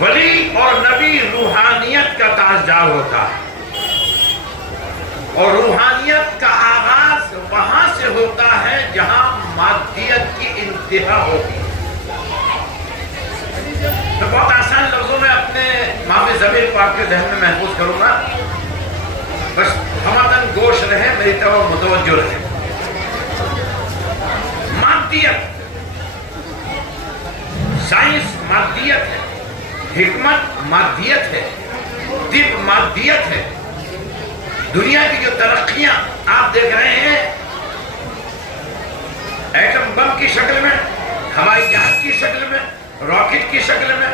ولی اور نبی روحانیت کا تاجدار ہوتا ہے، اور روحانیت کا آغاز وہاں سے ہوتا ہے جہاں مادیت کی انتہا ہوتی ہے۔ میں بہت آسان لفظوں میں اپنے معافی ضمیر کو آپ کے ذہن میں محفوظ کروں گا، بس ہمدن گوش رہے، میری طرف متوجہ رہے۔ مادیت، سائنس مادیت ہے، حکمت مادیت ہے، طب مادیت ہے۔ دنیا کی جو ترقیاں آپ دیکھ رہے ہیں، ایٹم بم کی شکل میں، ہوائی جہاز کی شکل میں، راکٹ کی شکل میں،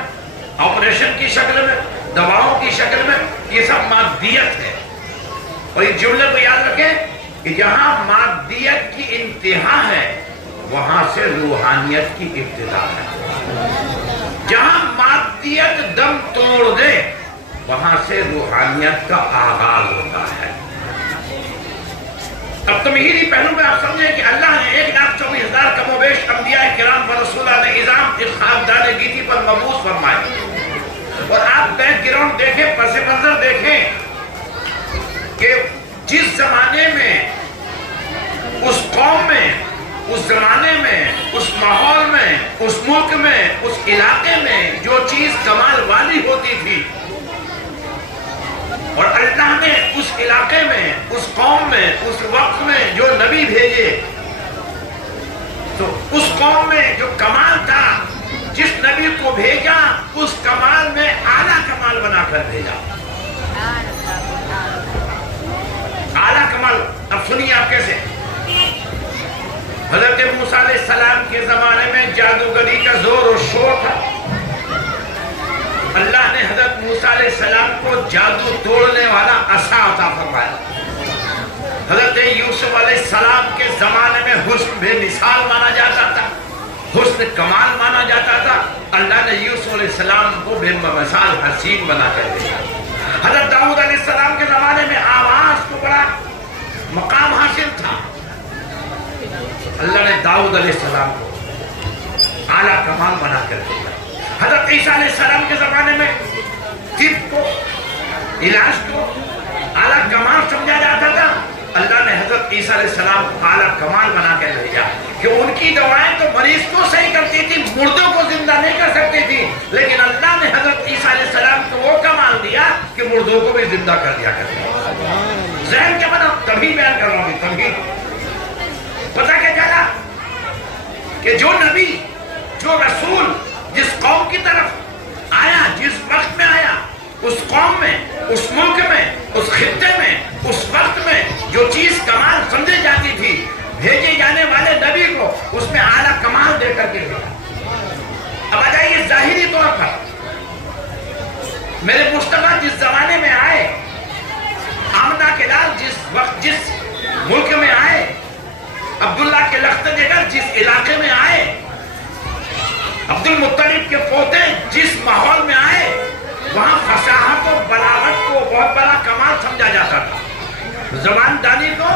آپریشن کی شکل میں، دواؤں کی شکل میں، یہ سب مادیت ہے۔ اور اس جملے کو یاد رکھیں کہ جہاں مادیت کی انتہا ہے وہاں سے روحانیت کی ابتدا ہے۔ جہاں مادیت دم توڑ دے وہاں سے روحانیت کا آغاز ہوتا ہے۔ اب تمہیدی پہلو میں آپ سمجھیں کہ اللہ نے 1,24,000 کم و بیش انبیاء کرام و رسولان اعظام اس خاکدان گیتی پر مبعوث فرمائے، اور آپ بیک گراؤنڈ دیکھیں، پس منظر دیکھیں کہ جس زمانے میں، اس قوم میں، اس زمانے میں، اس ماحول میں، اس ملک میں، اس علاقے میں جو چیز کمال والی ہوتی تھی، اور اللہ نے اس علاقے میں، اس قوم میں، اس وقت میں جو نبی بھیجے، تو اس قوم میں جو کمال تھا، جس نبی کو بھیجا اس کمال میں اعلیٰ کمال بنا کر بھیجا۔ اعلیٰ کمال، اب سنیے آپ کیسے۔ حضرت موسیٰ علیہ السلام کے زمانے میں جادوگری کا زور و شور تھا۔ اللہ نے حضرت موسیٰ علیہ السلام کو جادو توڑنے والا عصا عطا فرمایا۔ حضرت یوسف علیہ السلام کے زمانے میں حسن بے مثال مانا جاتا تھا، حسن کمال مانا جاتا تھا۔ اللہ نے یوسف علیہ السلام کو بے مثال حسین بنا کر دیا۔ حضرت داؤد علیہ السلام کے زمانے میں آواز کو بڑا مقام حاصل تھا۔ اللہ نے داؤد علیہ السلام کو اعلیٰ کمال بنا کر دیا۔ حضرت عیسیٰ علیہ السلام کے زمانے میں طب کو، علاج کو اعلیٰ کمال سمجھا جاتا تھا۔ اللہ نے حضرت عیسیٰ علیہ السلام کو اعلیٰ کمال بنا کر بھیجا کہ ان کی دوائیں تو مریض کو صحیح کرتی تھی، مردوں کو زندہ نہیں کر سکتی تھی، لیکن اللہ نے حضرت عیسیٰ علیہ السلام کو وہ کمال دیا کہ مردوں کو بھی زندہ کر دیا کرتے ہیں۔ ذہن کیا بنا، تبھی بیان کر رہا ہوں، تبھی پتہ کیا چلا کہ جو نبی، جو رسول جس قوم کی طرف آیا، جس وقت میں آیا، اس قوم میں، اس ملک میں، اس خطے میں، اس وقت میں جو چیز کمال سمجھی جاتی تھی، بھیجے جانے والے نبی کو اس میں اعلیٰ کمال دے کر کے بھیجا۔ اب آ جائیے ظاہری طور پر، میرے مصطفیٰ جس زمانے میں آئے، آمنہ کے لال جس وقت جس ملک میں آئے، عبداللہ کے لخت جگر جس علاقے میں آئے، عبد المطلب کے پوتے جس ماحول میں آئے، وہاں فصاحت و بلاغت کو بہت بڑا کمال سمجھا جاتا تھا، زبان دانی کو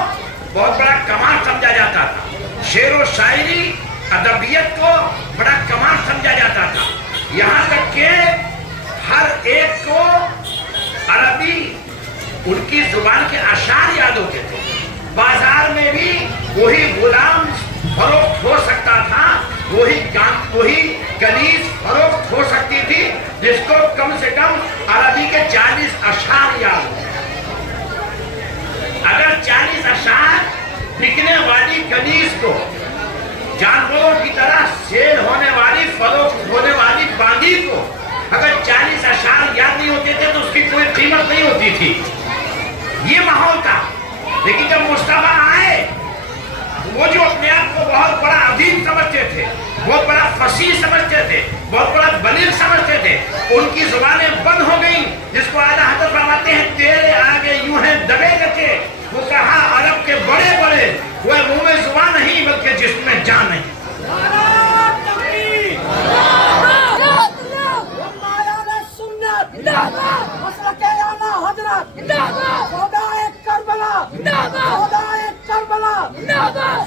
بہت بڑا کمال سمجھا جاتا تھا، شعر و شاعری، ادبیت کو بڑا کمال سمجھا جاتا تھا، یہاں تک کہ ہر ایک کو عربی ان کی زبان کے اشعار یاد ہوتے تھے۔ بازار میں بھی وہی غلام فروخت ہو سکتا تھا، وہی کنیز فروخت ہو سکتی تھی جس کو کم سے کم عربی کے 40 اشعار یاد ہو۔ اگر 40 اشعار بکنے والی کنیز کو، جانوروں کی طرح سیل ہونے والی، فروخت ہونے والی باندی کو اگر 40 اشعار یاد نہیں ہوتے تھے تو اس کی کوئی قیمت نہیں ہوتی تھی۔ یہ ماحول تھا، لیکن جب مصطفیٰ آئے، وہ جو اپنے آپ کو بہت بڑا عظیم سمجھتے تھے، بہت بڑا فصیح سمجھتے تھے، بہت بڑا بلیغ سمجھتے تھے، ان کی زبانیں بند ہو گئیں، جس کو اعلیٰ حضرت فرماتے ہیں تیرے آگے یوں ہیں دبے رکھے، وہ کہا عرب کے بڑے بڑے، وہ منہ میں زبان نہیں بلکہ جسم میں جان نہیں۔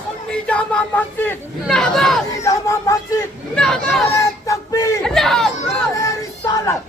سنی جامع مسجد، جامع مسجد، تکبیر، رسالت۔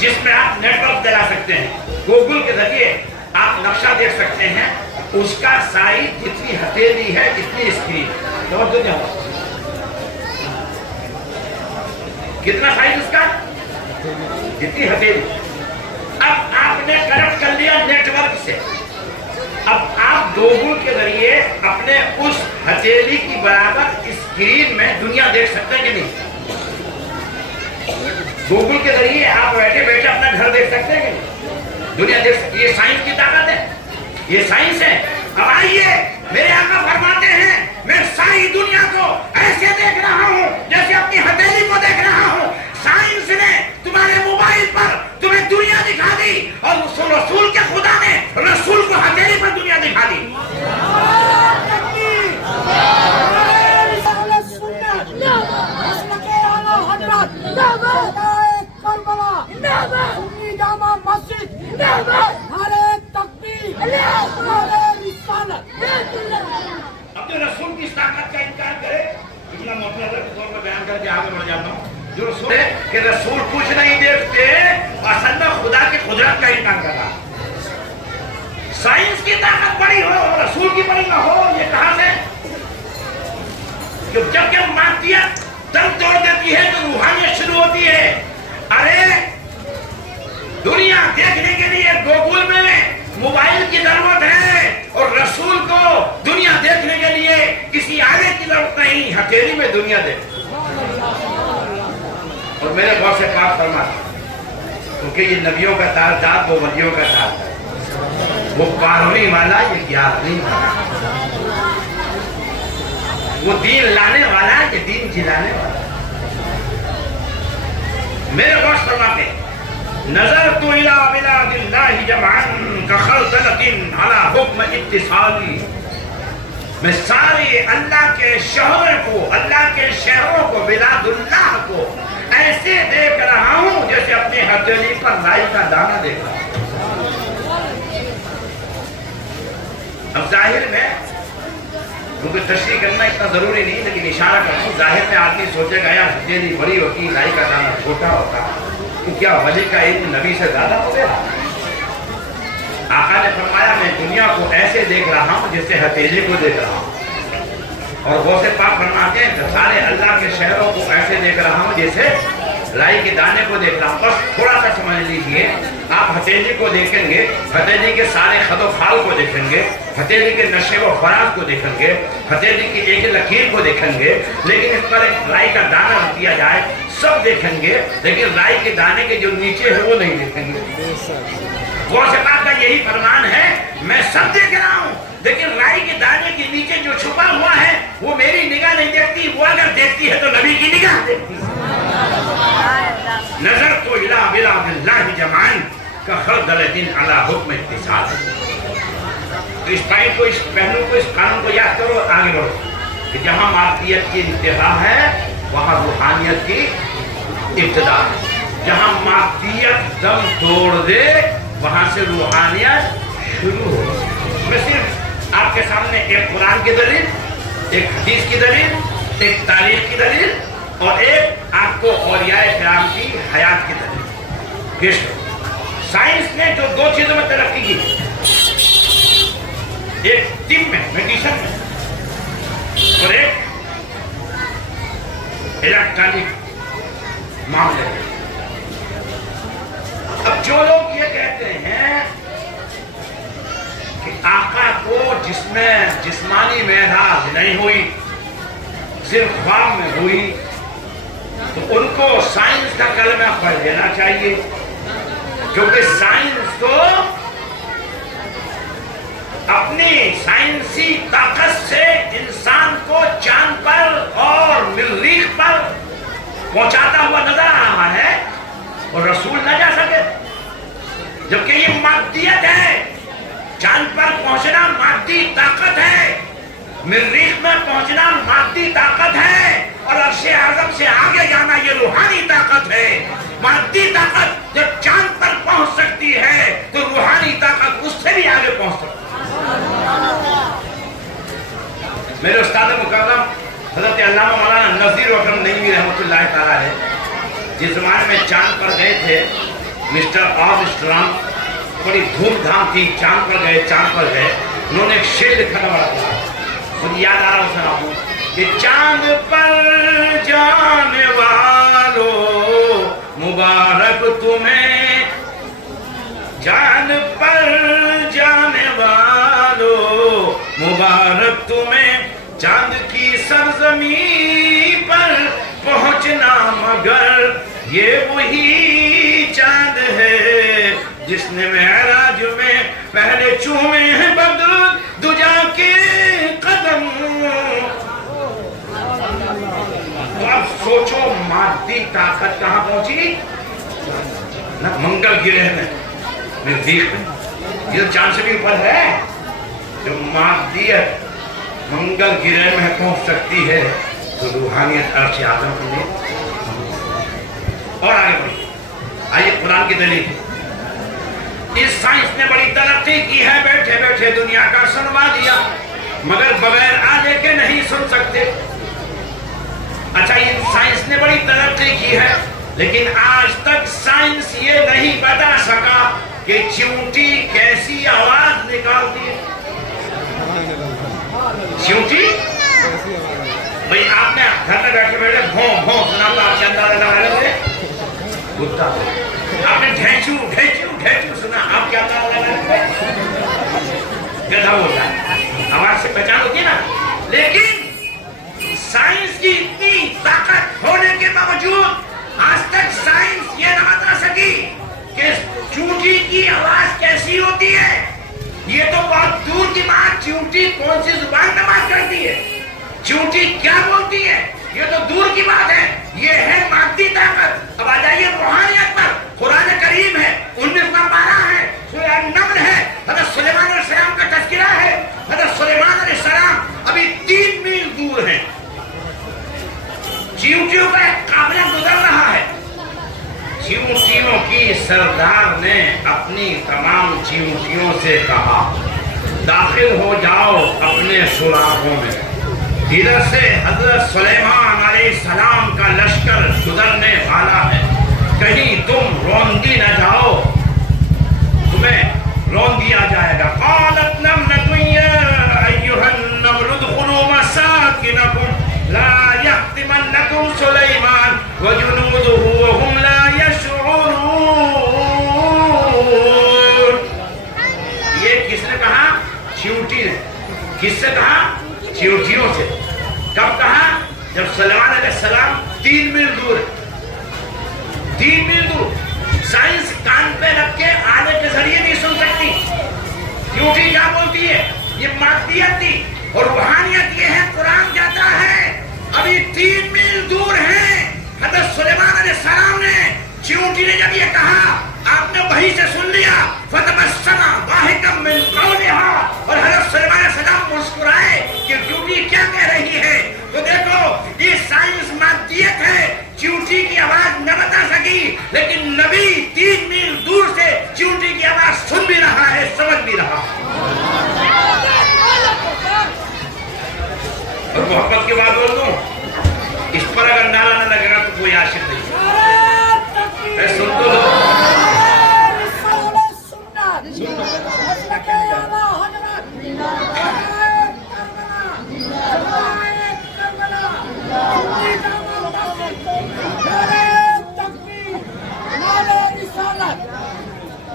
جس میں آپ نیٹ ورک چلا سکتے ہیں, گوگل کے ذریعے آپ نقشہ دیکھ سکتے ہیں, اس کا سائز جتنی ہتھیلی ہے اتنی اسکرین. توجہ ہو, کتنا سائز اس کا, جتنی ہتھیلی. اب آپ نے کنیکٹ کر لیا نیٹ ورک سے, اب آپ گوگل کے ذریعے اپنے اس ہتھیلی کی برابر اسکرین میں دنیا دیکھ سکتے ہیں کہ نہیں؟ گوگل کے ذریعے آپ بیٹھے بیٹھے اپنا گھر دیکھ سکتے ہیں کہ نہیں؟ دنیا دیکھ سکتے. یہ سائنس کی طاقت ہے, یہ سائنس ہے. اب آئیے, میرے آقا فرماتے ہیں میں ساری دنیا کو ایسے دیکھ رہا ہوں جیسے اپنی ہتھیلی کو دیکھ رہا ہوں. سائنس نے تمہارے موبائل پر تمہیں دنیا دکھا دی, اور رسول کے خدا نے رسول کو ہتھیلی پر دنیا دکھا دی. اپنے رسول کی طاقت کا انکار کرے, اتنا مطلب طور پر بیان کر کے آگے بڑھ جاتا ہوں. جو رسول ہے کہ رسول کچھ نہیں دیکھتے, اصل میں خدا کی قدرت کا انکار کر رہا. سائنس کی طاقت بڑی ہو, رسول کی بڑی نہ ہو, یہ کہاں سے؟ جب کہ مادیت دم توڑ دیتی ہے تو روحانیت شروع ہوتی ہے. ارے دنیا دیکھنے کے لیے گوگل میں موبائل کی ضرورت ہے, اور رسول کو دنیا دیکھنے کے لیے کسی آلے کی ضرورت نہیں, ہتھیلی میں دنیا دیکھ. اور میرے غور سے پاک فرما, کیونکہ یہ نبیوں کا تاجدار, وہ ولیوں کا تاجدار, وہ 12ویں والا, یہ 11ویں والا, وہ دین لانے والا, یہ دین جلانے والا. میرے غور سے فرماتے ہیں نظرت الى بلاد اللہ جمعا کخردلۃ علی حکم اتصالی. میں سارے اللہ کے شہروں کو, اللہ کے شہروں کو, بلاد اللہ کو ایسے دیکھ رہا ہوں جیسے اپنی ہتھیلی پر رائی کا دانہ دیکھ رہا ہوں. اب ظاہر میں, کیونکہ تشریح کرنا اتنا ضروری نہیں, لیکن اشارہ کرتا ہوں, ظاہر میں آدمی سوچے گا یار ہتھیلی بڑی ہوتی, رائی کا دانہ چھوٹا ہوتا, تو کیا ولی کا علم نبی سے زیادہ ہو گیا؟ آقا نے فرمایا میں دنیا کو ایسے دیکھ رہا ہوں جیسے ہتھیلی کو دیکھ رہا ہوں. اور غوث پاک فرماتے ہیں سارے اللہ کے شہروں کو ایسے دیکھ رہا ہوں جیسے رائی کے دانے کو دیکھ رہا ہوں. بس تھوڑا سا سمجھ لیجئے, آپ ہتھیلی کو دیکھیں گے, ہتھیلی کے سارے خد و خال کو دیکھیں گے, ہتھیلی کے نشے و فراز کو دیکھیں گے, ہتھیلی کی ایک لکیر کو دیکھیں گے, لیکن اس پر ایک رائی کا دانہ رکھ دیا جائے, سب دیکھیں گے, لیکن رائی کے دانے کے جو نیچے ہے وہ نہیں دیکھیں گے. غوث پاک کا یہی فرمان ہے, میں سب دیکھ رہا ہوں, لیکن رائی کے دانے کے نیچے جو چھپا ہوا ہے وہ میری نگاہ نہیں دیکھتی, وہ اگر دیکھتی ہے تو نبی کی نگاہ دیکھتی. نظر تو الی بلاد اللہ جمعا کخردلۃ علی حکم اتصالی. تو اس پوائنٹ کو, اس پہلو کو, اس قانون کو یاد کرو, آگے بڑھو کہ جہاں مادیت کی انتہا ہے وہاں روحانیت کی ابتدا ہے. جہاں مادیت دم توڑ دے وہاں سے روحانیت شروع ہو. میں صرف آپ کے سامنے ایک قرآن کی دلیل, ایک حدیث کی دلیل, ایک تاریخ کی دلیل, اور ایک آپ کو اولیاء کرام کی حیات کی دلیل پیش کروں. سائنس نے جو 2 چیزوں میں ترقی کی, ایک طب میں, میڈیسن میں, اور ایک الیکٹرانک معاملے میں. اب جو لوگ یہ کہتے ہیں کہ آقا کو جسمانی معراج نہیں ہوئی, صرف خواب میں ہوئی, تو ان کو سائنس کا کلمہ پڑھ لینا چاہیے, کیونکہ سائنس کو اپنی سائنسی طاقت سے انسان کو چاند پر اور مریخ پر پہنچاتا ہوا نظر آ رہا ہے, اور رسول نہ جا سکے, جبکہ یہ مادیت ہے. چاند پر پہنچنا مادی طاقت ہے, مریخ میں پہنچنا مادی طاقت ہے, اور عرش اعظم سے آگے جانا یہ روحانی طاقت ہے. مادی طاقت جب چاند پر پہنچ سکتی ہے تو روحانی طاقت اس سے بھی آگے پہنچ سکتی ہے. میرے استاد مکرم حضرت علامہ مولانا نذیر اکرم نعیمی رحمۃ اللہ تعالی علیہ جس زمانے میں چاند پر گئے تھے, مسٹر آرمسٹرانگ بڑی دھوم دھام تھی، چاند پر گئے، انہوں نے ایک شعر لکھا تھا بڑا، مجھے یاد آ رہا اس طرح کہ چاند پر جانے والو مبارک تمہیں، چاند پر جانے والو مبارک تمہیں، چاند کی سرزمین پر پہنچنا مگر یہ وہی چاند ہے جس نے معراج میں پہلے چومے ہیں بدر دجا کے قدم۔ تو اب سوچو مادی طاقت کہاں پہنچی؟ منگل گرہ میں، نزدیک میں، یہ چاند سے بھی اوپر ہے۔ جو مادیت منگل گرہ میں پہنچ سکتی ہے تو روحانیت عرش اعظم کو لے۔ اور آگے بڑھیں، آئیے قرآن کی دلیل۔ اس سائنس نے بڑی ترقی کی ہے، بیٹھے بیٹھے دنیا کا سنوا دیا، مگر بغیر آلے کے نہیں سن سکتے۔ اچھا، یہ سائنس نے بڑی ترقی کی ہے، لیکن آج تک سائنس یہ نہیں بتا سکا کہ چیونٹی کیسی آواز نکالتی ہے۔ چیونٹی بھئی آپ نے گھر میں بیٹھے بیٹھے بھون بھون سنا تو آپ کے اندازہ لگا لے کتا، آپ نے ڈھینچو ڈھینچو ڈھینچو سنا، آپ کیا اندازہ لگا لے گدھا ہوتا ہے، آواز سے پہچان ہوتی ہے نا۔ لیکن سائنس کی اتنی طاقت ہونے کے باوجود آج تک سائنس یہ نہ بتا سکی کہ چونٹی کی آواز کیسی ہوتی ہے۔ یہ تو بہت دور کی بات، چونٹی کون سی زبان میں بات کرتی ہے، چونٹی کیا بولتی ہے، یہ تو دور کی بات ہے۔ یہ ہے مادی طاقت۔ اب آ جائیے روحانیت پر۔ قرآن کریم ہے، 19واں پارہ ہے، سورہ النمل ہے، حضرت سلیمان علیہ السلام کا تذکرہ ہے۔ حضرت سلیمان علیہ السلام ابھی 3 میل دور ہیں، چیونٹیوں کا ایک قافلہ گزر رہا ہے۔ چیونٹیوں کی سردار نے اپنی تمام چیونٹیوں سے کہا داخل ہو جاؤ اپنے سوراخوں میں۔ ادھر سے حضرت سلیمان علیہ السلام کا لشکر گزرنے والا ہے، کہیں تم روندی نہ جاؤ، تمہیں رون دیا جائے گا۔ قالت نملة يا أيها النمل ادخلوا مساكنكم لا يحطمنكم سليمان وجنوده وهم لا يشعرون۔ یہ کس نے کہا؟ چیونٹی نے۔ کس سے کہا؟ چیونٹیوں سے۔ کب کہا؟ جب سلیمان علیہ السلام 3 میل دور ہے، 3 میل دور۔ سائنس کان پہ رکھ کے آلے کے ذریعے نہیں سن سکتی۔ چیونٹی کیا بولتی ہے؟ یہ مادیت تھی، اور روحانیت یہ ہے۔ قرآن کہتا ہے ابھی 3 میل دور ہیں۔ حضرت سلیمان علیہ السلام نے، چیونٹی نے جب یہ کہا، آپ نے وہی سے سن لیا۔ فتبسم ضاحکا من قولها، اور حضرت سلیمان علیہ السلام مسکرائے کہ چیونٹی کیا کہہ رہی ہے۔ تو دیکھو، یہ سائنس مادیت ہے، چیونٹی کی آواز نہ بتا سکی، لیکن نبی 3 میل دور سے چیونٹی کی آواز سن بھی رہا ہے، سمجھ بھی رہا ہے۔ اور محبت کی بات بول دوں، اس پر اگر نعرہ نہ لگے گا تو کوئی عاشق نہیں۔ سن تو لو۔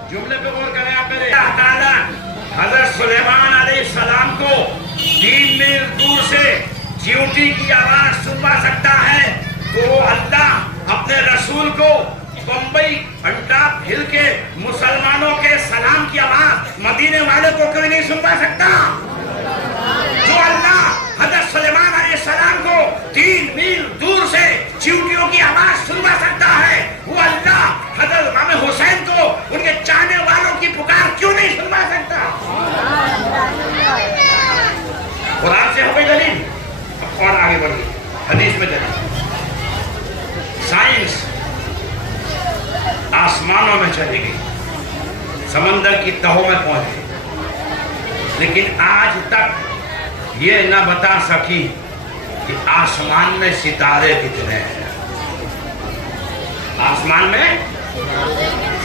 جملے پہ غور کریں آپ میرے۔ اللہ تعالیٰ حضرت سلیمان علیہ السلام کو 3 میل دور سے چیونٹی کی آواز سنوا سکتا ہے، تو اللہ اپنے رسول کو بمبئی انٹاپ ہل کے مسلمانوں کے سلام کی آواز مدینے والے کو کبھی نہیں سنوا سکتا؟ جو اللہ حضرت سلیمان علیہ السلام کو 3 میل دور سے چیونٹیوں کی آواز سنوا سکتا ہے، وہ اللہ حضرت امام حسین کو ان کے چاہنے والوں کی پکار کیوں نہیں سنوا سکتا؟ قرآن سے ہو گئی دلیل، اور آگے بڑھیے حدیث میں دلیل۔ سائنس آسمانوں میں چلی گئی، سمندر کی تہوں میں پہنچ گئی، لیکن آج تک یہ نہ بتا سکی کہ آسمان میں ستارے کتنے ہیں۔ آسمان میں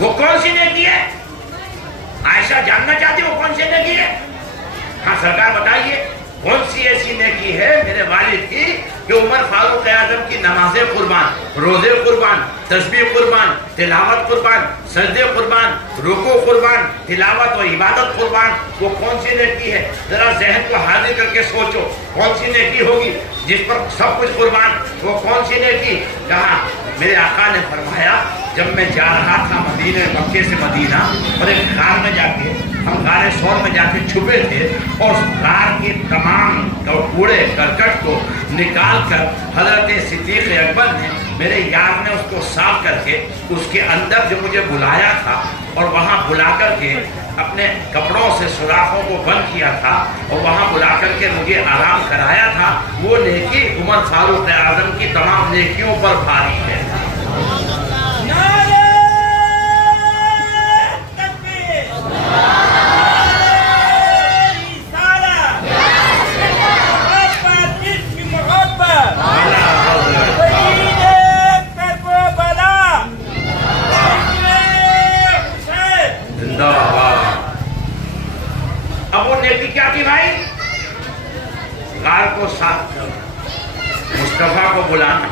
وہ کون سی نیکی ہے؟ عائشہ جاننا چاہتی وہ کون سی نیکی ہے؟ ہاں سرکار بتائیے کون سی ایسی نیکی ہے میرے والد کی کہ عمر فاروق اعظم کی نمازیں قربان، روزے قربان، تسبیح قربان، تلاوت قربان، سجدے قربان، رکوع قربان، تلاوت و عبادت قربان، وہ کون سی نیکی ہے؟ ذرا ذہن کو حاضر کر کے سوچو کون سی نیکی ہوگی جس پر سب کچھ قربان؟ وہ کون سی نیکی؟ کہا میرے آقا نے فرمایا جب میں جا رہا تھا مدینہ مکے سے مدینہ اور ایک غار میں جا کے ہم غار ثور میں جا کے چھپے تھے اور اس غار کے تمام کوڑے کرکٹ کو نکال کر حضرت صدیق اکبر نے میرے یار نے اس کو صاف کر کے اس کے اندر جو مجھے بلایا تھا اور وہاں بلا کر کے اپنے کپڑوں سے سوراخوں کو بند کیا تھا اور وہاں بلا کر کے مجھے آرام کرایا تھا، وہ نیکی عمر فاروق اعظم کی تمام نیکیوں پر بھاری ہے۔ اب وہ نیکی کیا تھی بھائی؟ غار کو صاف کر مصطفیٰ کو بلانا،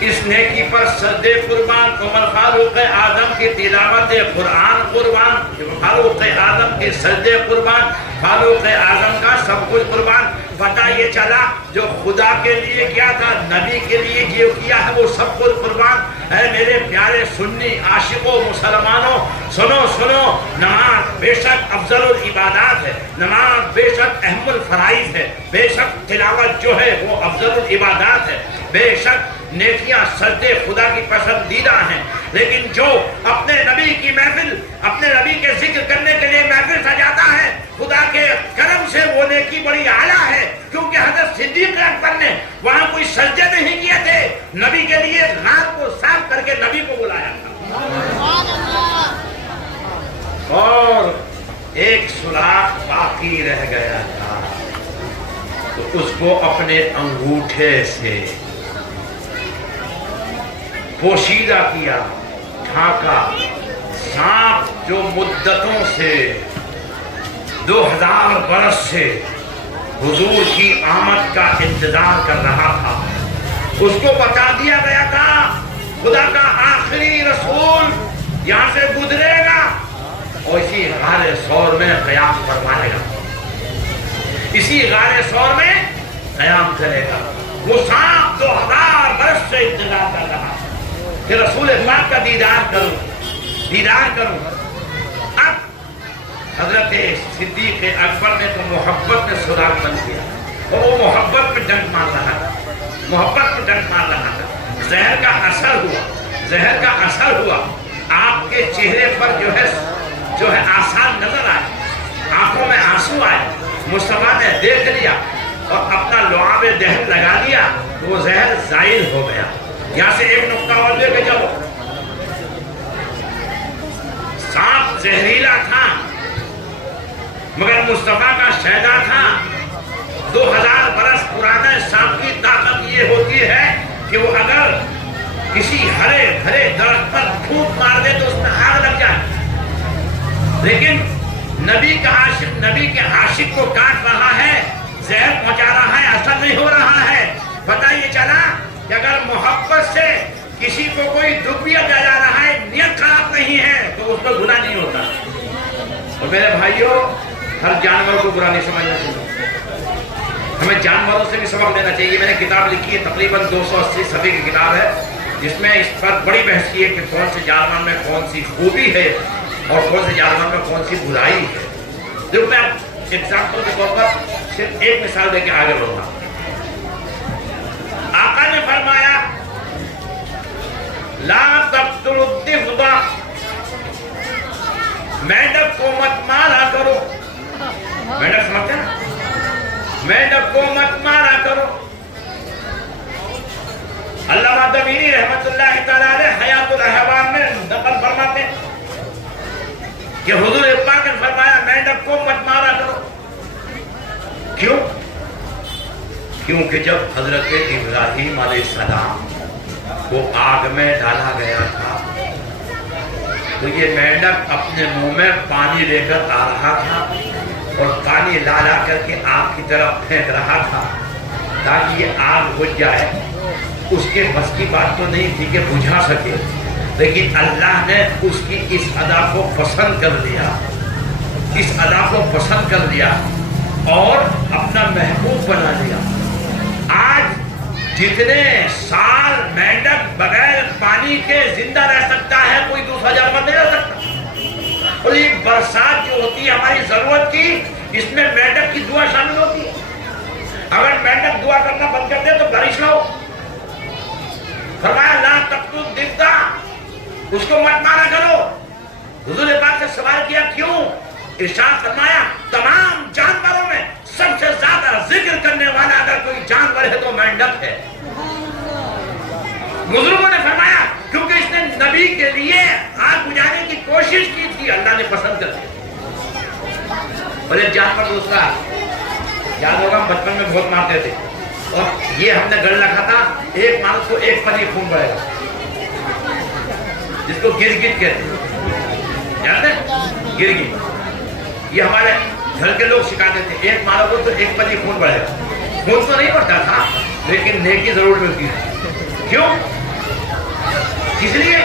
اس نیکی پر سجدے قربان، عمر فاروق اعظم کی تلاوت قرآن قربان، فاروق اعظم کے سجدے قربان، فاروق اعظم کا سب کچھ قربان۔ پتہ یہ چلا جو خدا کے لیے کیا تھا نبی کے لیے جو کیا ہے وہ سب کچھ قربان۔ اے میرے پیارے سنی عاشقوں مسلمانوں، سنو سنو، نماز بے شک افضل العبادات ہے، نماز بے شک اہم الفرائض ہے، بے شک تلاوت جو ہے وہ افضل العبادات ہے، بے شک نیکیاں سجدے خدا کی پسندیدہ ہیں، لیکن جو اپنے نبی کی محفل، اپنے نبی کے ذکر کرنے کے لیے محفل سجاتا ہے، خدا کے کرم سے وہ نیکی بڑی اعلیٰ ہے، کیونکہ حضرت صدیق اکبر نے وہاں کوئی سجدے نہیں کیے تھے، نبی کے لیے غار کو صاف کر کے نبی کو بلایا تھا، اور ایک سوراخ باقی رہ گیا تھا تو اس کو اپنے انگوٹھے سے پوشیدہ کیا، ڈھانکا۔ سانپ جو مدتوں سے 2000 برس سے حضور کی آمد کا انتظار کر رہا تھا، اس کو بتا دیا گیا تھا خدا کا آخری رسول یہاں سے گزرے گا اور اسی غار ثور میں قیام فرمائے گا، اسی غار ثور میں قیام کرے گا۔ وہ سانپ 2000 برس سے انتظار کر رہا تھا کہ رسول پاک کا دیدار کروں۔ اب حضرت صدیق اکبر نے تو محبت میں سراغ بن کیا اور وہ محبت میں ڈنک مار رہا تھا، زہر کا اثر ہوا، آپ کے چہرے پر جو ہے آسان نظر آئے، آنکھوں میں آنسو آئے، مصطفیٰ نے دیکھ لیا اور اپنا لعاب دہن لگا لیا، وہ زہر زائل ہو گیا۔ یہاں سے ایک نقطہ اور لے کے جاؤ، سانپ زہریلا تھا مگر مصطفیٰ کا شہدا تھا۔ 2000 برس پرانے سانپ کی طاقت یہ ہوتی ہے کہ وہ اگر کسی ہرے بھرے درخت پر پھونک مار دے تو اس میں آگ لگ جائے، لیکن نبی کا عاشق نبی کے عاشق کو کاٹ رہا ہے، زہر پہنچا رہا ہے، اثر نہیں ہو رہا ہے۔ پتہ یہ چلا کہ اگر محبت سے کسی کو کوئی دکھ بھی دیا جا رہا ہے، نیت خراب نہیں ہے تو اس پر گناہ نہیں ہوتا۔ اور میرے بھائیوں، ہر جانور کو برا نہیں سمجھنا چاہیے، ہمیں جانوروں سے بھی سبق لینا چاہیے۔ میں نے کتاب لکھی ہے، تقریباً 280 صفحے کی کتاب ہے، جس میں اس پر بڑی بحث کی ہے کہ کون سے جانور میں کون سی خوبی ہے اور کون سے جانور میں کون سی برائی ہے۔ جو میں ایگزامپل کے طور پر صرف ایک مثال دے کے آگے بڑھوں گا۔ آقا نے فرمایا لا تقتلوا الضفدع، مینڈک کو مت مارا کرو، مینڈک سمجھتے ہیں، مینڈک کو مت مارا کرو۔ علامہ دبیری رحمت اللہ تعالیٰ علیہ حیات الحیوان میں نقل فرماتے ہیں کہ حضور پاک نے فرمایا مینڈک کو مت مارا کرو۔ کیوں؟ کیونکہ جب حضرت ابراہیم علیہ السلام کو آگ میں ڈالا گیا تھا تو یہ مینڈک اپنے منہ میں پانی لے کر آ رہا تھا اور پانی لا کر کے آگ کی طرف پھینک رہا تھا تاکہ یہ آگ بجھ جائے. اس کے بس کی بات تو نہیں تھی کہ بجھا سکے، لیکن اللہ نے اس کی اس ادا کو پسند کر لیا، اس ادا کو پسند کر لیا اور اپنا محبوب بنا لیا. آج جتنے سال مینڈک بغیر پانی کے زندہ رہ سکتا ہے، کوئی دوسرا جانور نہیں رہ سکتا. اور یہ برسات جو ہوتی ہے ہماری ضرورت کی، اس میں مینڈک کی دعا شامل ہوتی ہے. اگر مینڈک دعا کرنا بند کر دے تو بارش نہ ہو. فرمایا لا تقتلوا الضد، اس کو مت مارا کرو. حضور پاک سے سوال کیا کیوں؟ ارشاد فرمایا تمام جانوروں میں سب سے زیادہ ذکر کرنے والا اگر کوئی جانور ہے تو مینڈک ہے. بزرگوں نے فرمایا کیونکہ اس نے نبی کے لیے آگ بجھانے کی کوشش کی تھی، اللہ نے پسند کر دیا. اور ایک جانور دوسرا یاد ہوگا، ہم بچپن میں بہت مارتے تھے اور یہ ہم نے گڑ رکھا تھا، ایک مارو تو ایک پر یہ خون بڑھے گا، جس کو گرگٹ کہتے ہیں. جانتے ہیں گرگٹ؟ یہ ہمارے گھر کے لوگ سکھاتے تھے، ایک مارو گے تو ایک پر یہ خون بڑھے گا. خون تو نہیں بڑھتا تھا لیکن نیکی ضرور ملتی ہے. کیوں؟ اس لیے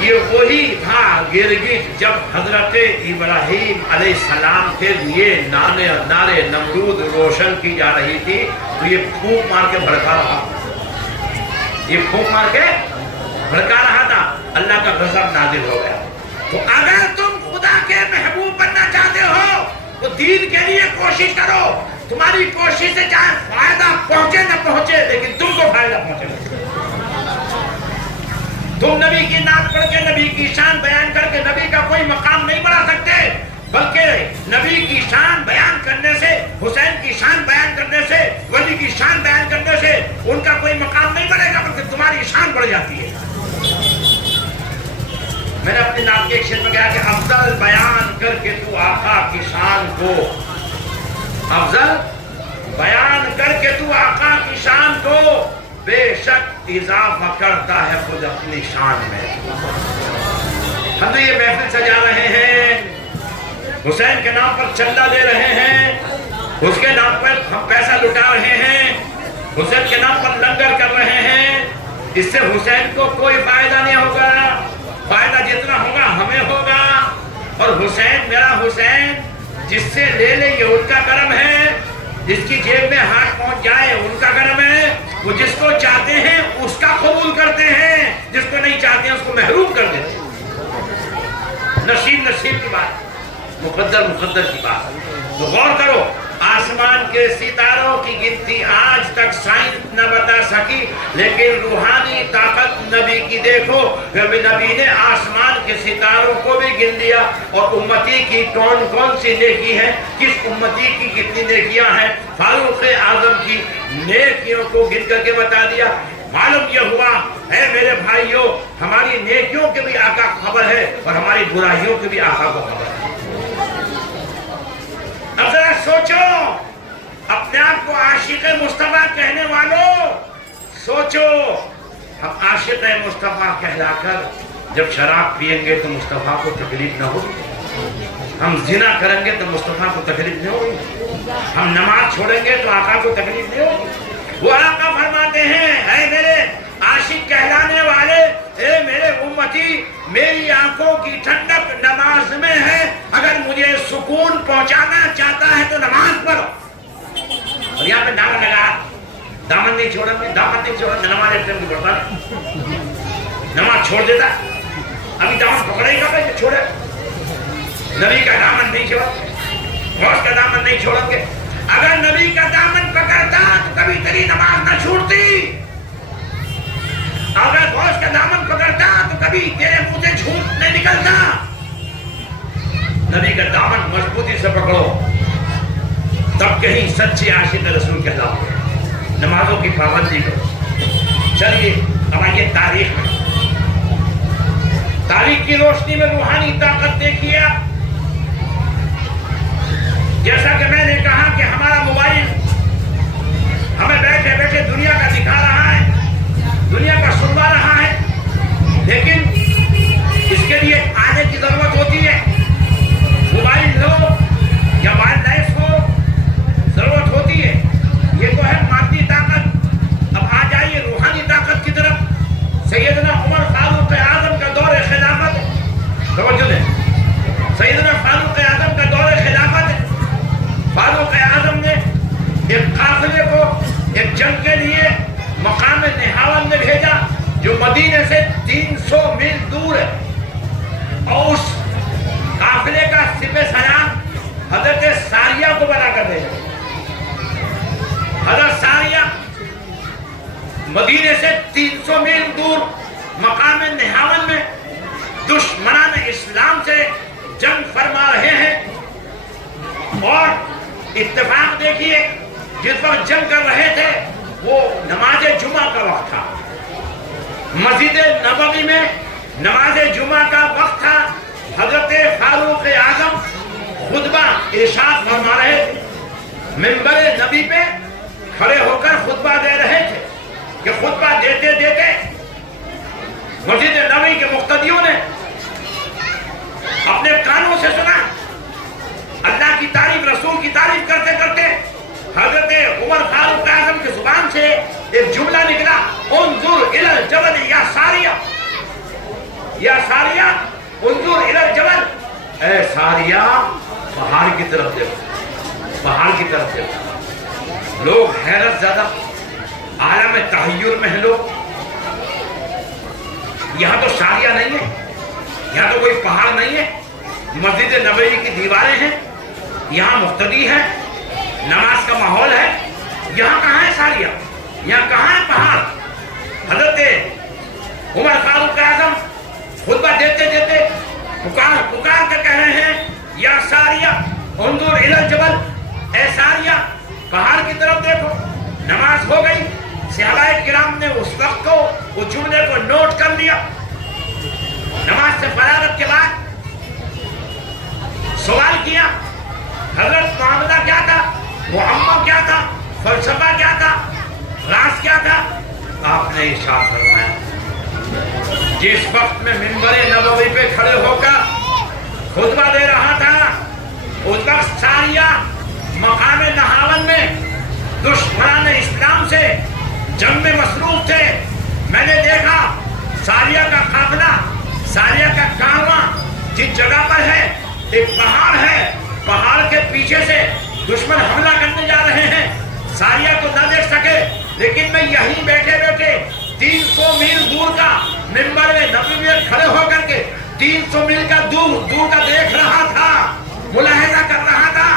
یہ وہی تھا گرگٹ جب حضرت ابراہیم علیہ السلام کے لیے نارے نمرود روشن کی جا رہی تھی تو یہ پھونک مار کے بھڑکا رہا، یہ پھونک مار کے بھڑکا رہا تھا. اللہ کا غضب نازل ہو گیا. تو اگر تم خدا کے محبوب بننا چاہتے ہو تو دین کے لیے کوشش کرو. تمہاری کوشش سے چاہے فائدہ پہنچے نہ پہنچے لیکن تم کو فائدہ پہنچے. تم نبی کی نعت پڑھ کے نبی کی شان بیان کر کے نبی کا کوئی مقام نہیں بڑھا سکتے، بلکہ نبی کی شان بیان کرنے سے، حسین کی شان بیان کرنے سے، ولی کی شان بیان کرنے سے ان کا کوئی مقام نہیں بڑھے گا بلکہ تمہاری شان بڑھ جاتی ہے. میں نے اپنی نعت کے ایک شعر میں کہا کہ افضل بیان کر کے تو آقا کی شان کو، افضل بیان کر کے تو آقا کی شان کو بے شک اضافہ کرتا ہے خود اپنی شان میں. ہم تو یہ محفل سجا رہے ہیں، حسین کے نام پر چندہ دے رہے ہیں، اس کے نام پر ہم پیسہ لٹا رہے ہیں، حسین کے نام پر لنگر کر رہے ہیں. اس سے حسین کو کوئی فائدہ نہیں ہوگا. فائدہ جتنا ہوگا ہمیں ہوگا. اور حسین میرا حسین جس سے لے لے یہ ان کا کرم ہے، جس کی جیب میں ہاتھ پہنچ جائے ان کا کرم ہے. وہ جس کو چاہتے ہیں اس کا قبول کرتے ہیں، جس کو نہیں چاہتے ہیں اس کو محروم کر دیتے ہیں. نصیب کی بات، مقدر کی بات. تو غور کرو، آسمان کے ستاروں کی گنتی آج تک سائنس نہ بتا سکی، لیکن روحانی طاقت نبی کی دیکھو. نبی نے آسمان کے ستاروں کو بھی گن لیا اور امتی کی کون کون سی نیکی ہے، کس امتی کی کتنی نیکیاں ہیں. فاروق اعظم کی نیکیوں کو گن کر کے بتا دیا. معلوم یہ ہوا ہے میرے بھائیوں، ہماری نیکیوں کے بھی آقا خبر ہے اور ہماری برائیوں کے بھی آقا کو خبر ہے. اب ذرا سوچو، اپنے آپ کو عاشق مصطفیٰ کہنے والوں سوچو. ہم عاشق مصطفیٰ کہلا کر جب شراب پیئیں گے تو مصطفیٰ کو تکلیف نہ ہوگی، ہم زنا کریں گے تو مصطفیٰ کو تکلیف نہیں ہوگی، ہم نماز چھوڑیں گے تو آقا کو تکلیف نہیں ہوگی. وہ آقا فرماتے ہیں اے میرے عاشق کہلانے والے، اے میرے امتی، میری آنکھوں کی ٹھنڈک نماز میں ہے. اگر مجھے سکون پہنچانا چاہتا ہے تو نماز پڑھو. اور یہاں پہ نعرہ لگا دامن نہیں چھوڑیں گے، دامن نہیں چھوڑیں گے. نماز ایک ٹائم پڑھتا نہیں، نماز چھوڑ دیتا. ابھی دامن پکڑے گا بھائی چھوڑے. نبی کا دامن نہیں چھوڑیں گے، غوث کا دامن نہیں چھوڑیں گے. اگر نبی کا دامن پکڑتا تو کبھی تیری نماز نہ چھوڑتی. اگر غوث کا دامن پکڑتا تو کبھی تیرے منہ سے جھوٹ نہیں نکلتا. نبی کا دامن مضبوطی سے پکڑو تب کہیں سچے عاشق رسول کہلاؤ گے. نمازوں کی پابندی کرو. چلیے اب آئیے تاریخ میں. تاریخ کی روشنی میں روحانی طاقت دیکھیے. جیسا کہ میں نے کہا کہ ہمارا موبائل ہمیں بیٹھے بیٹھے دنیا کا دکھا رہا ہے، دنیا کا سنوا رہا ہے، لیکن دور ہے. اور اس قافلے کا سپہ سلام حضرت ساریہ کو بنا کر دے. حضرت ساریہ مدینے سے 300 میل دور مقام نہاون میں دشمنان اسلام سے جنگ فرما رہے ہیں. اور اتفاق دیکھیے جس وقت جنگ کر رہے تھے وہ نماز جمعہ کا وقت تھا. مسجد نبوی میں نماز جمعہ کا وقت تھا. حضرت فاروق اعظم خطبہ ارشاد فرما رہے تھے. منبر نبی پہ کھڑے ہو کر خطبہ دے رہے تھے کہ خطبہ دیتے دیتے مسجد نبوی کے مقتدیوں نے اپنے کانوں سے سنا. اللہ کی تعریف رسول کی تعریف کرتے کرتے حضرت عمر فاروق اعظم کی زبان سے ایک جملہ نکلا, انظر الی الجبل یا ساریہ, یا ساریہ انظر الی الجبل, اے ساریہ پہاڑ کی طرف دیکھو, پہاڑ کی طرف دیکھو. لوگ حیرت زدہ عالم تحیر میں ہیں لوگ. یہاں تو ساریہ نہیں ہے, یہاں تو کوئی پہاڑ نہیں ہے, مسجد نبوی کی دیواریں ہیں, یہاں مقتدی ہے, نماز کا ماحول ہے, یہاں کہاں ہے ساریہ, یہاں کہاں ہے پہاڑ. حضرت عمر فاروق اعظم خطبہ دیتے دیتے پکار کے کہہ رہے ہیں, یا ساریہ انظر الی الجبل, اے ساریہ پہاڑ کی طرف دیکھو. نماز ہو گئی. صحابہ کرام نے اس وقت کو اس جملے کو نوٹ کر لیا. نماز سے فراغت کے بعد سوال کیا, حضرت معاملہ کیا تھا, معمہ کیا تھا, فلسفہ کیا تھا, راز کیا تھا. آپ نے ارشاد فرمایا, جس وقت میں منبر نبوی پہ کھڑے ہو کر خطبہ دے رہا تھا اس وقت ساریہ مقام نہاون میں دشمنان اسلام سے جنگ میں مصروف تھے. میں نے دیکھا ساریہ کا قافلہ, ساریہ کا کارواں جس جگہ پر ہے ایک پہاڑ ہے, پہاڑ کے پیچھے سے دشمن حملہ کرنے جا رہے ہیں. ساریہ کو نہ دیکھ سکے, لیکن میں یہیں بیٹھے بیٹھے 300 میل دور کا منبر نبوی میں کھڑے ہو کر کے 300 میل کا دور کا دیکھ رہا تھا, ملاحظہ کر رہا تھا.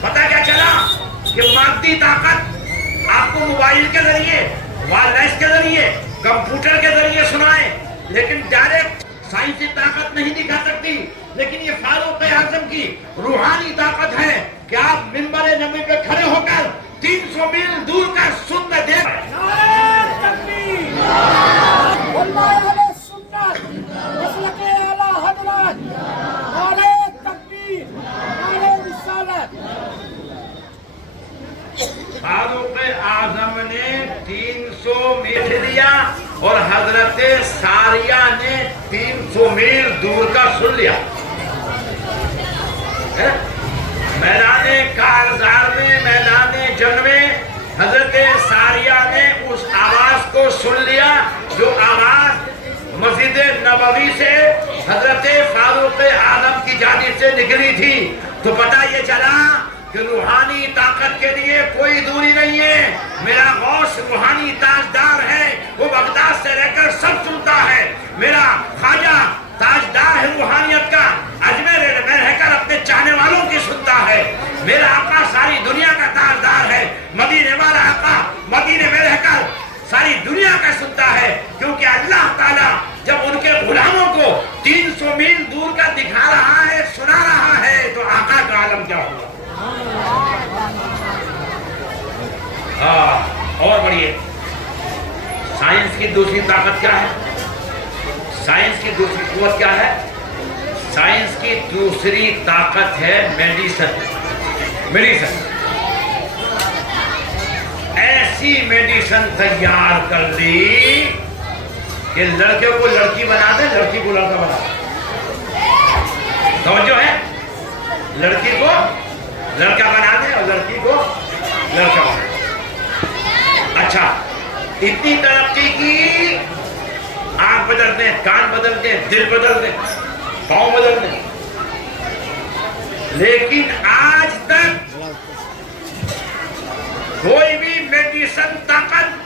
پتہ کیا چلا کہ مادی طاقت آپ کو موبائل کے ذریعے, وائرلیس کے ذریعے, کمپیوٹر کے ذریعے سنائے, لیکن ڈائریکٹ سائنسی طاقت نہیں دکھا سکتی. لیکن یہ فاروق اعظم کی روحانی طاقت ہے کہ آپ منبر نبوی پہ کھڑے ہو کر 300 میل دور کا سن میں دیکھ. نعرہ تکبیر, اللہ علیہ سنت, مسلک اعلی حضرت, نعرہ تکبیر, نعرہ رسالت. فاروق اعظم نے 300 میل لیا اور حضرت ساریہ نے 300 میل دور کا سن لیا. میدان کارزار میں, میدان جنگ میں حضرت ساریہ نے اس آواز کو سن لیا جو آواز مسجد نبوی سے حضرت فاروق اعظم کی جانب سے نکلی تھی. تو پتہ یہ چلا کہ روحانی طاقت کے لیے کوئی دوری نہیں ہے. میرا غوث روحانی تاجدار ہے, وہ بغداد سے رہ کر سب سنتا ہے. میرا خواجہ تاجدار ہے روحانیت کا, اجمیر میں رہ کر اپنے چاہنے والوں کی سنتا ہے. میرا آقا ساری دنیا کا تاجدار ہے, مدینے والا آقا مدینے میں رہ کر ساری دنیا کا سنتا ہے. کیونکہ اللہ تعالیٰ جب ان کے غلاموں کو 300 میل دور کا دکھا رہا ہے, سنا رہا ہے, تو آقا کا عالم کیا ہوگا. اور بڑھئے, سائنس کی دوسری طاقت کیا ہے, سائنس کی دوسری قوت کیا ہے. سائنس کی دوسری طاقت ہے میڈیسن. میڈیسن ایسی میڈیسن تیار کر لی کہ لڑکے کو لڑکی بنا دے, لڑکی کو لڑکا بنا دے. توجہ ہے, لڑکی کو لڑکا بنا دے اور لڑکی کو لڑکا بنا دے. اچھا, اتنی ترقی کی, آنکھ بدل دیں, کان بدل دیں, دل بدل دیں, پاؤں بدل دیں, لیکن آج تک کوئی بھی میڈیسن طاقت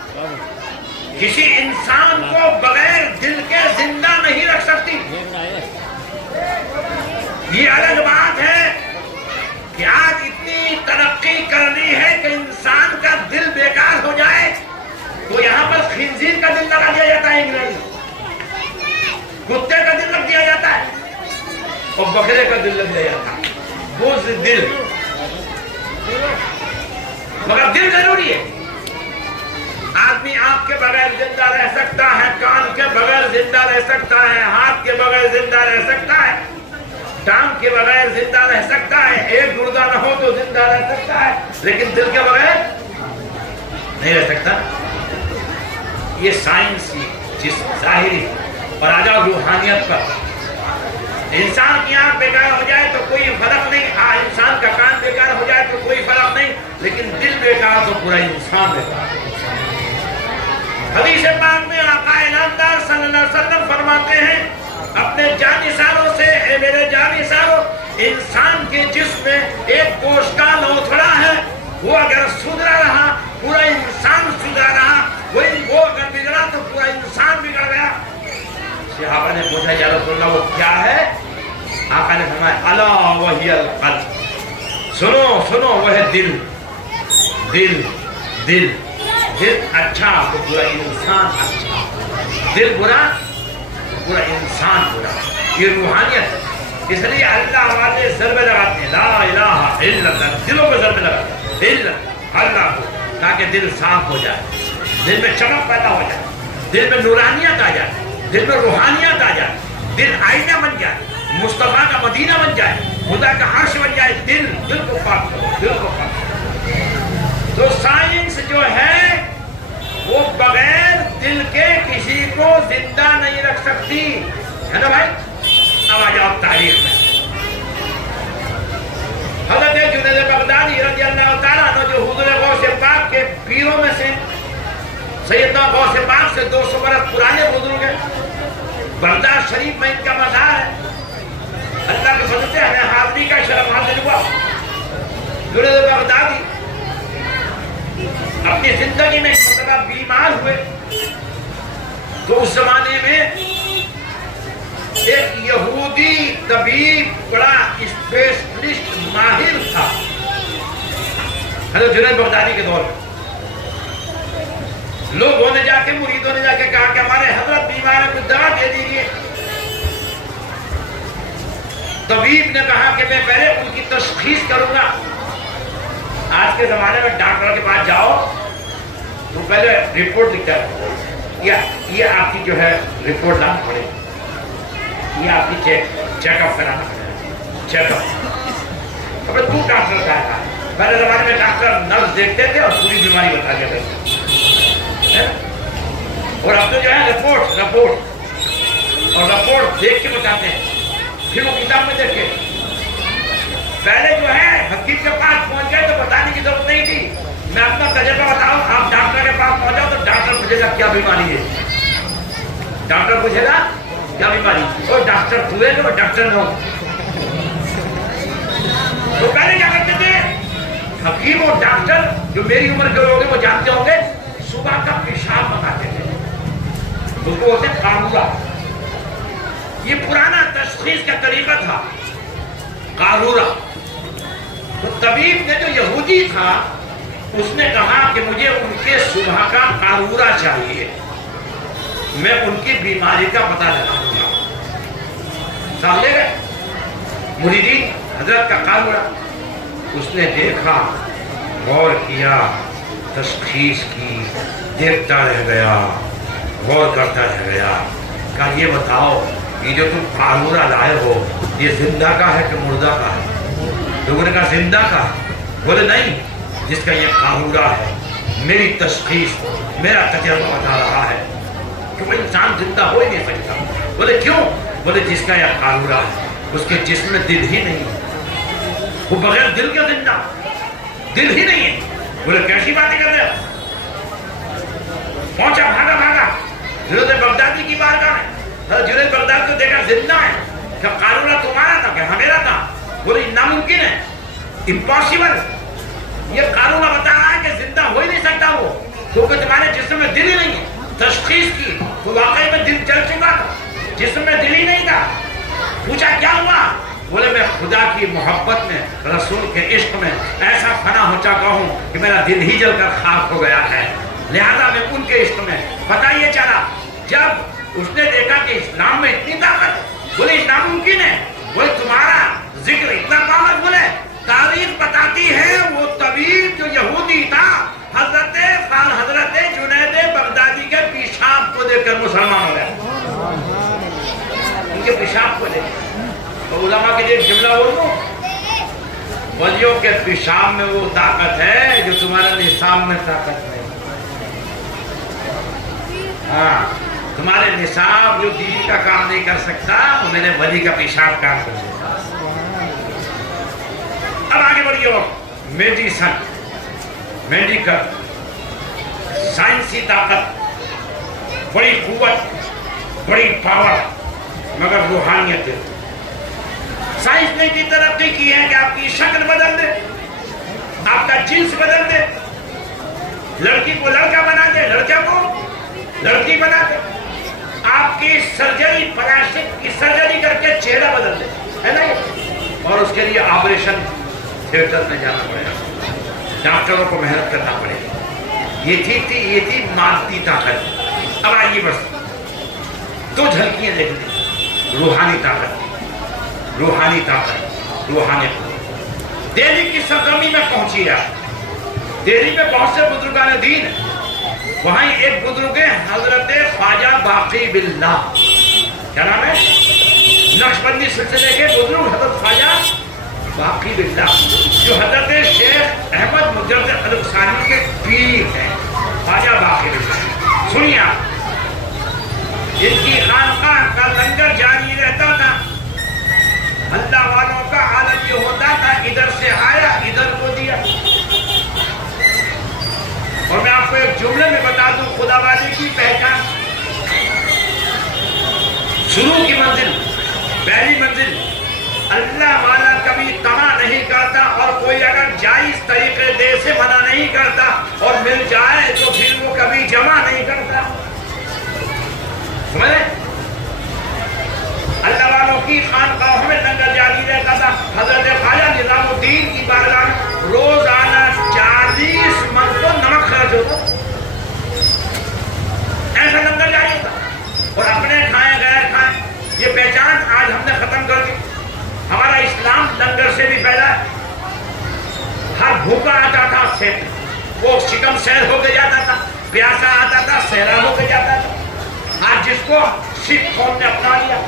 کسی انسان کو بغیر دل کے زندہ نہیں رکھ سکتی. الگ بات ہے کہ آج اتنی ترقی کرنی ہے کہ انسان کا دل بیکار ہو جائے تو یہاں پر خنزیر کا دل لگا دیا جاتا ہے، انگریزی کتے کا دل لگ دیا جاتا ہے اور بکرے کا دل لگ دیا جاتا ہے، وہ دل، مگر دل ضروری ہے۔ آدمی آنکھ کے بغیر زندہ رہ سکتا ہے، کان کے بغیر زندہ رہ سکتا ہے، ہاتھ کے بغیر زندہ رہ سکتا ہے، ٹانگ کے بغیر زندہ رہ سکتا ہے، ایک گردہ نہ ہو تو زندہ رہ سکتا ہے، لیکن دل کے بغیر نہیں رہ سکتا۔ یہ سائنس کی جس ظاہری اور آ جاؤ روحانیت پر، انسان کی آنکھ بیکار ہو جائے تو کوئی فرق نہیں، انسان کا کان بیکار ہو جائے تو کوئی فرق نہیں، لیکن دل بیکار تو پورا انسان بیکار۔ حدیث پاک میں آقا انعامدار صلی اللہ علیہ وسلم فرماتے ہیں اپنے جانثاروں سے، اے میرے جانثاروں، انسان کے جسم میں ایک گوشت کا لوتھڑا ہے، وہ اگر سدھرا رہا پورا انسان سدھرا رہا، وہ اگر بگڑا تو پورا انسان بگڑ گیا۔ صحابہ نے پوچھا یا رسول اللہ وہ کیا ہے؟ آقا نے فرمایا الا وہی القلب، سنو سنو وہ ہے دل، دل دل دل اچھا تو پورا انسان اچھا، دل برا تو پورا انسان برا۔ یہ روحانیت ہے، اس لیے اللہ والے ضربے لگاتے ہیں لا الہ الا اللہ، دلوں کو ضربے لگاتے ہیں الا اللہ کو، تاکہ دل صاف ہو جائے، دل میں چمک پیدا ہو جائے، دل میں نورانیت آ جائے، دل میں روحانیت آ جائے، دل آئینہ بن جائے، مصطفیٰ کا مدینہ بن جائے، خدا کا عرش بن جائے۔ دل کو پاک کرو، دل کو پاک کرو۔ تو سائنس جو ہے وہ بغیر دل کے کسی کو زندہ نہیں رکھ سکتی ہے نا بھائی۔ اب آ جاؤ تاریخ میں، حضرت جنید بغدادی رضی اللہ تعالیٰ عنہ جو حضور غوث پاک کے پیروں میں سے، سیدنا غوث پاک سے 200 برس پرانے بزرگ ہیں، بغداد شریف میں ان کا مزار ہے۔ اللہ کے فضل سے ہمیں حاضری کا شرف حاصل ہوا۔ جنید بغدادی اپنی زندگی میں ایک مرتبہ بیمار ہوئے تو اس زمانے میں ایک یہودی طبیب بڑا اسپیشلسٹ ماہر تھا حضرت جنید بغدادی کے دور میں۔ لوگوں نے جا کے، مریدوں نے جا کے کہا کہ ہمارے حضرت بیمار ہے، کچھ دوا دے دیجیے۔ طبیب نے کہا کہ میں پہلے ان کی تشخیص کروں گا۔ آج کے زمانے میں ڈاکٹر کے پاس جاؤ تو پہلے رپورٹ لکھتا ہے، یہ آپ کی جو ہے رپورٹ لانا پڑے، یہ آپ کی چیک اپ کرانا پڑے، چیک اپ۔ اب تو ڈاکٹر کا ہے، پہلے زمانے میں ڈاکٹر نرس دیکھتے تھے اور پوری بیماری بتا دیتے تھے، اور اب تو جو ہے رپورٹ اور رپورٹ دیکھ کے بتاتے ہیں، پھر وہ کتاب میں دیکھ کے۔ پہلے جو ہے حکیم کے پاس پہنچ گئے تو بتانے کی ضرورت نہیں تھی، میں اپنا تجربہ بتاؤں، آپ ڈاکٹر کے پاس پہنچاؤ تو ڈاکٹر پوچھے گا کیا بیماری ہے، ڈاکٹر پوچھے گا کیا بیماری، اور ڈاکٹر ہوئے تو ڈاکٹر نہ ہو۔ تو پہلے کیا کرتے تھے حکیم اور ڈاکٹر، جو میری عمر کے لوگ ہیں وہ جانتے ہوں گے، صبح کا پیشاب منگاتے تھے، اس کو بولتے ہیں قارورہ۔ یہ پرانا تشخیص کا طریقہ تھا قارورہ۔ تو طبیب نے جو یہودی تھا اس نے کہا کہ مجھے ان کے صبح کا قارورہ چاہیے، میں ان کی بیماری کا پتہ لگاؤں گا۔ صاحب لے گئے مریدین حضرت کا قارورہ، اس نے دیکھا، غور کیا، تشخیص کی، دیکھتا رہ گیا، غور کرتا رہ گیا، کہا یہ بتاؤ یہ جو تم قارورہ لائے ہو یہ زندہ کا ہے کہ مردہ کا ہے؟ لوگوں نے کہا زندہ کا ہے۔ بولے نہیں، جس کا یہ قارورہ ہے میری تشخیص، میرا تجربہ بتا رہا ہے کہ وہ انسان زندہ ہو ہی نہیں سکتا۔ بولے کیوں؟ بولے جس کا یہ قارورہ ہے اس کے جسم میں دل ہی نہیں ہے، وہ بغیر دل کے زندہ، دل ہی نہیں ہے۔ بولے کیسی باتیں کر رہے ہو؟ پہنچا بھاگا جنید بغدادی کی بارگاہ میں، جنید بغدادی کو دیکھا زندہ ہے، کہ قارورہ تمہارا تھا کہ ہمیرا تھا؟ بولے ناممکن ہے، امپاسبل، یہ قارورہ بتا رہا ہے کہ زندہ ہو ہی نہیں سکتا وہ، کیونکہ تمہارے جسم میں دل ہی نہیں ہے۔ تشخیص کی تو واقعی میں دل چل چکا تھا، جسم میں دل ہی نہیں تھا۔ پوچھا کیا ہوا؟ بولے میں خدا کی محبت میں رسول کے عشق میں ایسا فنا ہو چکا ہوں کہ میرا دل ہی جل کر خاک ہو گیا ہے، لہذا میں ان کے عشق میں۔ پتہ یہ چلا جب اس نے دیکھا کہ اسلام میں اتنی طاقت، بولے اسلام ممکن ہے، بولے تمہارا ذکر اتنا پاور، بولے تاریخ بتاتی ہے وہ طبیب جو یہودی تھا حضرت جنید بغدادی کے پیشاب کو دیکھ کر مسلمان ہو گیا، ان کے پیشاب کو دیکھ۔ تو علماء کے لیے ایک جملہ بول دوں، ولیوں کے پیشاب میں وہ طاقت ہے جو تمہارے نصاب میں طاقت نہیں۔ ہاں، تمہارے نصاب جو دین کا کام نہیں کر سکتا وہ میرے ولی کا پیشاب کام کر سکتا۔ اب آگے بڑھیے، میڈیسن، میڈیکل، سائنسی طاقت، بڑی قوت، بڑی پاور، مگر روحانیت ہے۔ سائنس نے اتنی ترقی کی ہے کہ آپ کی شکل بدل دے، آپ کا جنس بدل دے، لڑکی کو لڑکا بنا دے، لڑکے کو لڑکی بنا دے، آپ کی سرجری، پلاسٹک کی سرجری کر کے چہرہ بدل دے، ہے نا یہ؟ اور اس کے لیے آپریشن تھیٹر میں جانا پڑے گا، ڈاکٹروں کو محنت کرنا پڑے گا۔ یہ تھی مادی طاقت۔ اب آئیے بس دو جھلکیاں دیکھ لیں، روحانی طاقت، روحانی طاقت، روحانیت۔ دہلی کی سرزمین میں پہنچی ہے، دہلی میں بہت سے بزرگان دین ہیں، وہاں ایک بزرگ ہے حضرت خواجہ باقی باللہ، کیا نام ہے؟ نقشبندی سلسلے کے بزرگ حضرت خواجہ باقی باللہ، جو حضرت شیخ احمد مجدد الفسانی کے پیر ہیں، خواجہ باقی باللہ۔ سنیے آپ، ان کی خانقاہ کا لنگر جاری رہتا تھا، اللہ والوں کا حالت یہ ہوتا تھا ادھر سے آیا ادھر کو دیا۔ اور میں آپ کو ایک جملے میں بتا دوں خدا والی کی پہچان، شروع کی منزل، پہلی منزل، اللہ والا کبھی طمع نہیں کرتا، اور کوئی اگر جائز طریقے دے سے منع نہیں کرتا، اور مل جائے تو پھر وہ کبھی جمع نہیں کرتا۔ سمجھے؟ اللہ والوں کی خانقاہوں میں لنگر جاری رہتا تھا۔ حضرت خواجہ نظام الدین کی بارگاہ میں روزانہ 40 من کو نمک خرچ ہوتا، ایسا لنگر جاری تھا، اور اپنے کھائیں غیر کھائیں، یہ پہچان آج ہم نے ختم کر دی۔ ہمارا اسلام لنگر سے بھی پھیلا ہے، ہر بھوکا آتا تھا وہ شکم سیر ہو کے جاتا تھا، پیاسا آتا تھا سیراب ہو کے جاتا تھا۔ آج جس کو سکھ قوم نے اپنا لیا،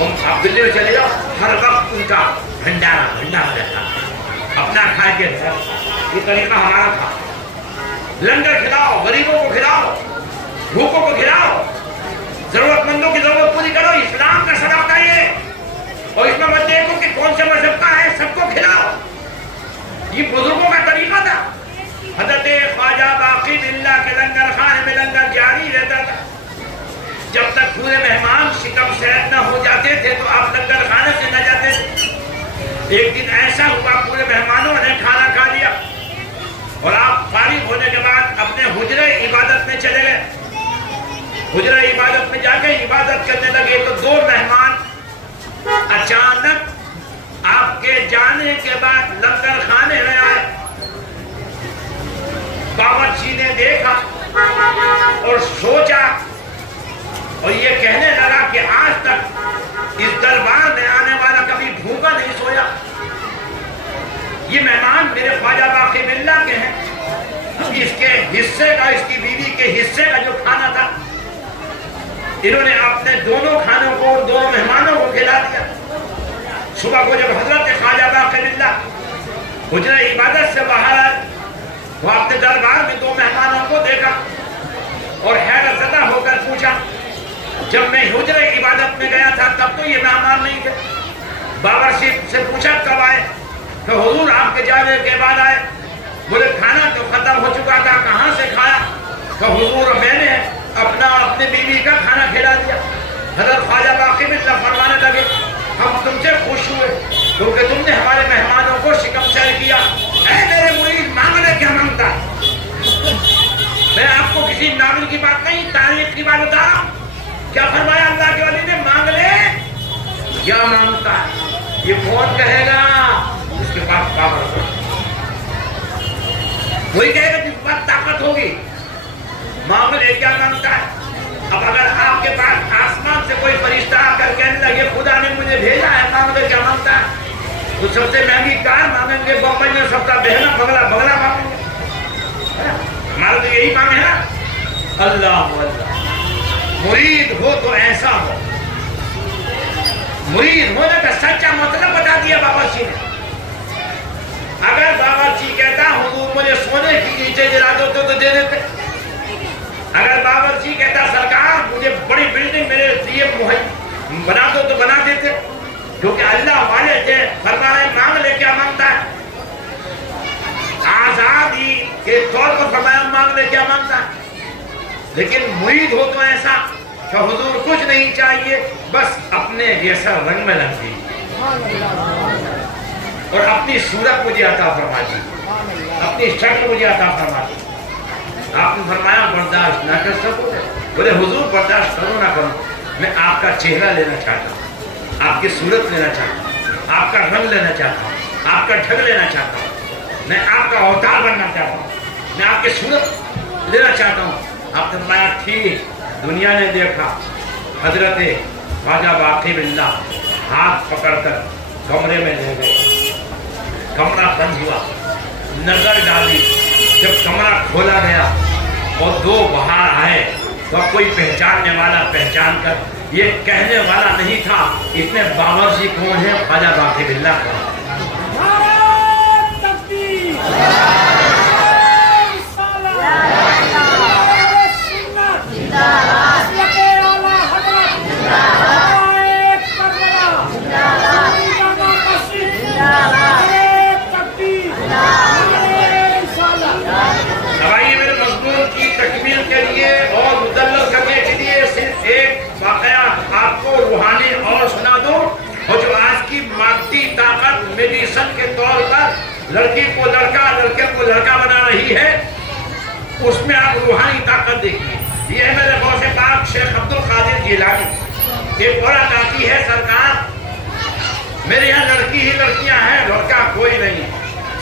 آپ دلی میں چلے جاؤ، ہر وقت ان کا بھنڈارا رہتا، اپنا کھائے کے رہتا۔ یہ طریقہ ہمارا تھا، لنگر کھلاؤ، غریبوں کو کھلاؤ، بھوکوں کو کھلاؤ، ضرورت مندوں کی ضرورت پوری کرو، اسلام کا صدقہ یہ۔ اور اس میں مت دیکھو کہ کون سے مذہب کا ہے، سب کو کھلاؤ، یہ بزرگوں کا طریقہ تھا۔ حضرت خواجہ باقی باللہ کے لنگر خانے میں لنگر جاری رہتا تھا، جب تک پورے مہمان شکم سیر نہ ہو جاتے تھے تو آپ لنگر خانے سے نہ جاتے تھے۔ ایک دن ایسا ہوا پورے مہمانوں نے کھانا کھا لیا، اور آپ فارغ ہونے کے بعد اپنے حجرہ عبادت میں چلے گئے۔ حجرہ عبادت میں جا کے عبادت کرنے لگے تو دو مہمان اچانک آپ کے جانے کے بعد لنگر خانے میں آئے۔ باورچی نے دیکھا اور سوچا، اور یہ کہنے لگا کہ آج تک اس دربار میں آنے والا کبھی بھوکا نہیں سویا۔ یہ مہمان میرے خواجہ باقی باللہ کے ہیں، اس کے حصے کا، اس کی بیوی کے حصے کا جو کھانا تھا، انہوں نے اپنے دونوں کھانوں کو دونوں مہمانوں کو کھلا دیا۔ صبح کو جب حضرت خواجہ باقی باللہ حجرہ عبادت سے باہر آئے، وہ اپنے دربار میں دو مہمانوں کو دیکھا اور حیرت زدہ ہو کر پوچھا، جب میں حجرہ عبادت میں گیا تھا تب تو یہ مہمان نہیں تھے۔ باورچی سے پوچھا کب آئے؟ تو حضور آپ کے جانے کے بعد آئے۔ بولے کھانا تو ختم ہو چکا تھا، کہاں سے کھایا؟ تو حضور میں نے اپنے بیوی کا کھانا کھلا دیا۔ حضرت خواجہ باقی باللہ فرمانے لگے، ہم تم سے خوش ہوئے کیونکہ تم نے ہمارے مہمانوں کو شکم سیر کیا۔ اے میرے مرید، مانگنے کیا مانگتا ہے؟ میں آپ کو کسی ناول کی بات نہیں، تاریخ کی بات بتا رہا ہوں۔ کیا فرمایا اللہ کے ولی نے؟ مانگ لے، کیا مانگتا ہے؟ یہ کون کہے گا؟ اس کے پاس پاور ہو، وہی کہے گا جس کے پاس طاقت ہوگی۔ مانگ لے کیا مانگتا ہے؟ اب اگر آپ کے پاس آسمان سے کوئی فرشتہ آ کر کہنے لگے خدا نے مجھے بھیجا ہے، مانگ لے کیا مانگتا ہے؟ تو سب سے مہنگی کار مانگیں گے، بمبئی میں سب کا بہنا بنگلہ مانگیں گے۔ ہمارا تو یہی مانگ ہے نا، اللہ اللہ۔ مرید ہو تو ایسا ہو، مرید ہونے کا سچا مطلب بتا دیا باورچی نے۔ اگر باورچی کہتا حضور مجھے سونے کی نیچے گرا دو تو دے دیتے، اگر باورچی کہتا سرکار مجھے بڑی بلڈنگ میرے لیے بنا دو تو بنا دیتے، کیونکہ اللہ والے تھے۔ فرمایا مانگ لے کیا مانگتا ہے؟ آزادی کے طور پر فرمایا مانگ لے کیا مانگتا ہے؟ لیکن مرید ہو تو ایسا کہ حضور کچھ نہیں چاہیے، بس اپنے جیسا رنگ میں رنگ دیجیے اور اپنی صورت مجھے عطا فرما دیجیے، اپنی شکل مجھے عطا فرما دیجیے۔ آپ نے فرمایا برداشت نہ کر سکو گے؟ بولے حضور برداشت کرو نہ کرو، میں آپ کا چہرہ لینا چاہتا ہوں، آپ کی صورت لینا چاہتا ہوں، آپ کا رنگ لینا چاہتا ہوں، آپ کا ڈھنگ لینا چاہتا ہوں، میں آپ کا اوتار بننا چاہتا ہوں، میں آپ کی صورت لینا چاہتا ہوں۔ آپ نے فرمایا ٹھیک۔ دنیا نے دیکھا حضرت خواجہ باقی باللہ ہاتھ پکڑ کر کمرے میں لے گئے، کمرہ بند ہوا، نظر ڈالی، جب کمرہ کھولا گیا اور دو باہر آئے تو کوئی پہچاننے والا پہچان کر یہ کہنے والا نہیں تھا اس میں باورچی کون ہے؟ خواجہ باقی باللہ کا۔ میڈیسن کے طور پر لڑکی کو لڑکا لڑکے کو لڑکا بنا رہی ہے، اس میں آپ روحانی طاقت دیکھیے۔ یہ ہے میرے غوث پاک شیخ عبد القادر جیلانی۔ ایک عورت آتی ہے، سرکار میرے یہاں لڑکی ہی لڑکیاں ہیں، لڑکا کوئی نہیں۔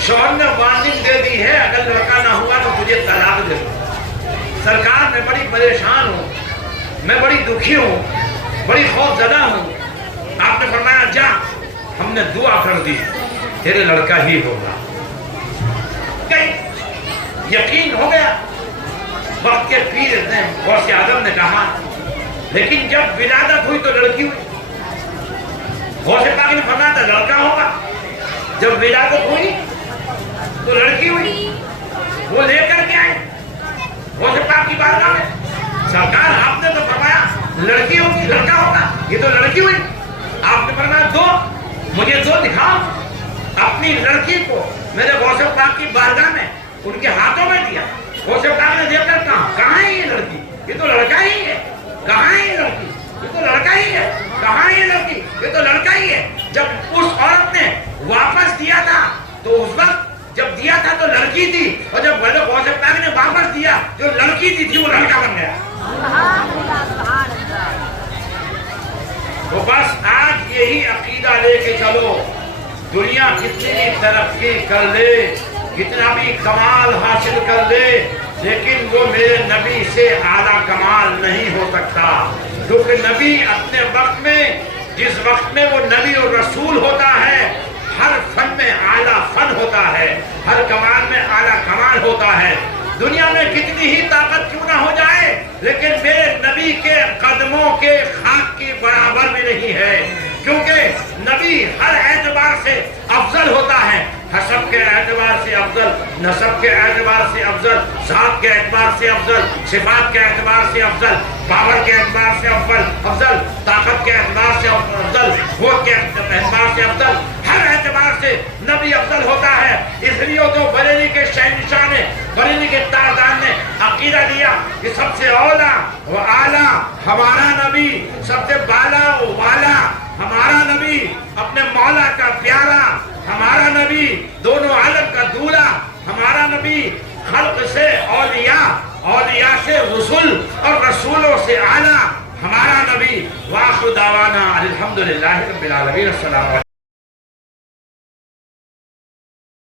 شوہر نے وارننگ دے دی ہے اگر لڑکا نہ ہوا تو مجھے طلاق دے دو۔ سرکار میں بڑی پریشان ہوں، میں بڑی دکھی ہوں، بڑی خوف زدہ ہوں۔ آپ نے فرمایا جا، ہم نے دعا کر دی تیرے لڑکا ہی ہوگا۔ یقین ہو گیا۔ وقت کے پیر نے غوث اعظم نے کہا لیکن جب ولادت ہوئی تو لڑکی ہوئی۔ غوث پاک نے فرمایا تھا لڑکا ہوگا، جب ولادت ہوئی تو لڑکی ہوئی۔ وہ لے کر کے آئے غوث پاک کی بارگاہ میں، سرکار آپ نے تو فرمایا لڑکی ہوگی لڑکا ہوگا، یہ تو لڑکی ہوئی۔ آپ نے فرمایا دو، مجھے دو دکھاؤ۔ اپنی لڑکی کو میرے غوث پاک کی بارگاہ میں ان کے ہاتھوں میں دیا۔ غوث پاک نے دیکھ کر کہا کہاں ہے یہ لڑکی؟ یہ تو لڑکا ہی ہے۔ کہاں ہے یہ لڑکی؟ یہ تو لڑکا ہی ہے۔ کہاں ہے یہ لڑکی؟ یہ تو لڑکا ہی ہے۔ جب اس عورت نے واپس دیا تھا تو اس وقت جب دیا تھا تو لڑکی تھی، اور جب غوث پاک نے واپس دیا جو لڑکی تھی وہ لڑکا بن گیا۔ تو بس آج یہی عقیدہ لے کے چلو، دنیا کتنی بھی ترقی کر لے، کتنا بھی کمال حاصل کر لے، لیکن وہ میرے نبی سے اعلیٰ کمال نہیں ہو سکتا۔ کیونکہ نبی اپنے وقت میں، جس وقت میں وہ نبی اور رسول ہوتا ہے، ہر فن میں اعلیٰ فن ہوتا ہے، ہر کمال میں اعلیٰ کمال ہوتا ہے۔ دنیا میں کتنی ہی طاقت کیوں نہ ہو جائے، لیکن میرے نبی کے قدموں کے خاک کی برابر بھی نہیں ہے، کیونکہ نبی ہر اعتبار سے افضل ہوتا ہے، حسب کے اعتبار سے افضل، نسب کے اعتبار سے افضل، ذات کے اعتبار سے افضل، صفات کے اعتبار سے افضل، پاور کے اعتبار سے افضل، طاقت کے اعتبار سے افضل، قوت کے اعتبار سے افضل، ہر اعتبار سے نبی افضل ہوتا ہے۔ اس لیے تو بریلی کے شہنشاہ نے، بریلی کے تاجدار نے عقیدہ دیا کہ سب سے اولا و اعلیٰ ہمارا نبی، سب سے بالا و والا ہمارا نبی، اپنے مولا کا پیارا ہمارا نبی، دونوں عالم کا دولہ ہمارا نبی، خلق سے اولیاء، اولیاء سے رسول اور رسولوں سے اعلیٰ ہمارا نبی۔ وآخر دعوانا الحمدللہ رب العالمین۔ السلام علیکم۔